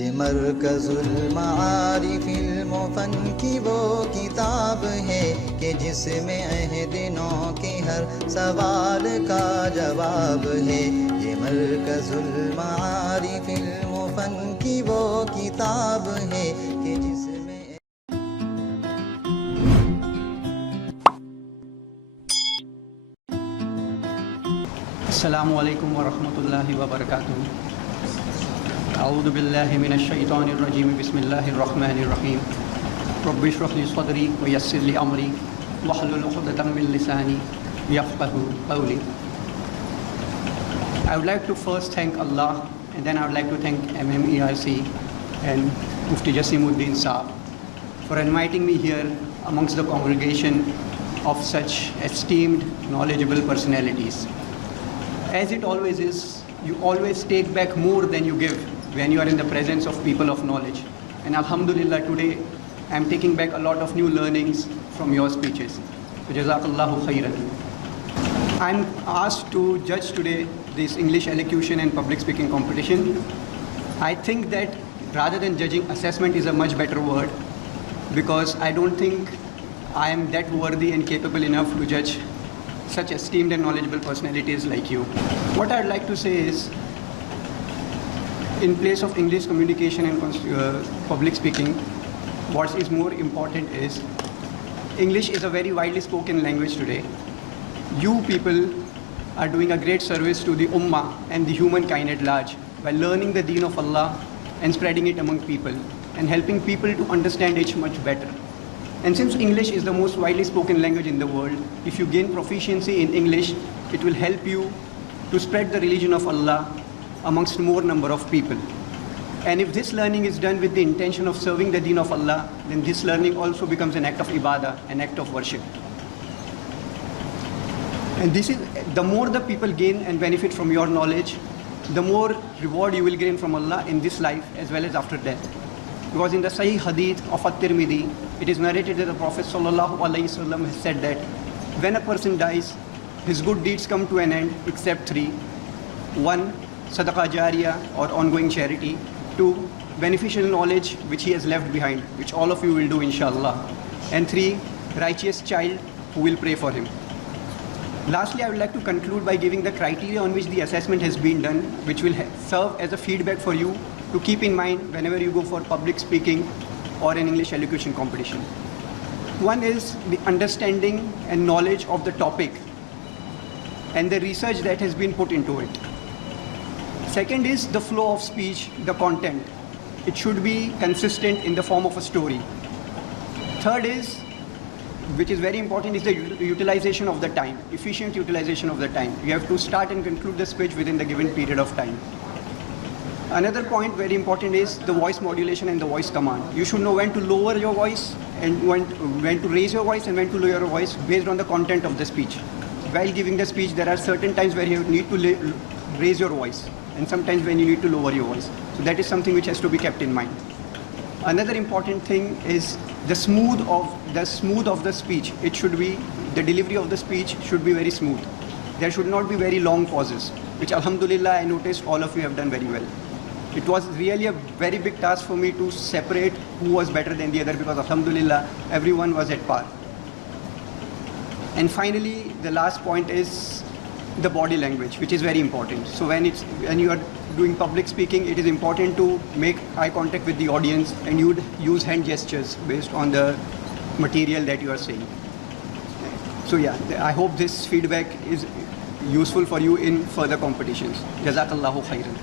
ये मरकजुल मारिफिल मुफन की वो किताब है कि जिसमें अहदिनों के हर सवाल का जवाब है। ये मरकजुल मारिफिल मुफन की वो किताब है कि जिसमें अस्सलामु अलैकुम वरहमतुल्लाहि वबरकातुहू। अऊज़ु बिल्लाहि मिनश शैतानिर रजीम। बिस्मिल्लाहिर रहमानिर रहीम। रब्बि इश्रह ली सदरी व यस्सिर ली अमरी वहलुल उक़दतम मिन लिसानी यफ़क़हू क़ौली। I would like to first thank Allah, and then I would like to thank MMERC and Mufti Jasimuddin Saab for inviting me here amongst the congregation of such esteemed, knowledgeable personalities. As it always is, you always take back more than you give when you are in the presence of people of knowledge. And Al-Hamdulillah, today I am taking back a lot of new learnings from your speeches. So Jazakallahu khairan. I am asked to judge today this English elocution and public speaking competition. I think that rather than judging, assessment is a much better word, because I don't think I am that worthy and capable enough to judge such esteemed and knowledgeable personalities like you. What I'd like to say is, in place of English communication and public speaking, what is more important is, English is a very widely spoken language today. You people are doing a great service to the Ummah and the humankind at large by learning the deen of Allah and spreading it among people and helping people to understand it much better. And since English is the most widely spoken language in the world, if you gain proficiency in English, it will help you to spread the religion of Allah amongst more number of people. And if this learning is done with the intention of serving the deen of Allah, then this learning also becomes an act of ibadah, an act of worship. And this is, the more the people gain and benefit from your knowledge, the more reward you will gain from Allah in this life as well as after death. Because in the Sahih Hadith of At-Tirmidhi, it is narrated that the Prophet ﷺ has said that when a person dies, his good deeds come to an end except three. One, sadaqah jariyah or ongoing charity. Two, beneficial knowledge which he has left behind, which all of you will do inshallah. And three, righteous child who will pray for him. Lastly, I would like to conclude by giving the criteria on which the assessment has been done, which will serve as a feedback for you to keep in mind whenever you go for public speaking or an English elocution competition. One is the understanding and knowledge of the topic and the research that has been put into it. Second is the flow of speech, the content. It should be consistent in the form of a story. Third is, which is very important, is the utilization of the time, efficient utilization of the time. You have to start and conclude the speech within the given period of time. Another point very important is the voice modulation and the voice command. You should know when to lower your voice and when to raise your voice and when to lower your voice based on the content of the speech. While giving the speech, there are certain times where you need to raise your voice and sometimes when you need to lower your voice. So that is something which has to be kept in mind. Another important thing is the smooth of the speech. It should be, the delivery of the speech should be very smooth. There should not be very long pauses, which Alhamdulillah I noticed all of you have done very well. It was really a very big task for me to separate who was better than the other, because Alhamdulillah everyone was at par. And finally, the last point is the body language, which is very important. So when you are doing public speaking, it is important to make eye contact with the audience and you would use hand gestures based on the material that you are saying. So yeah, I hope this feedback is useful for you in further competitions. Jazakallahu khairan.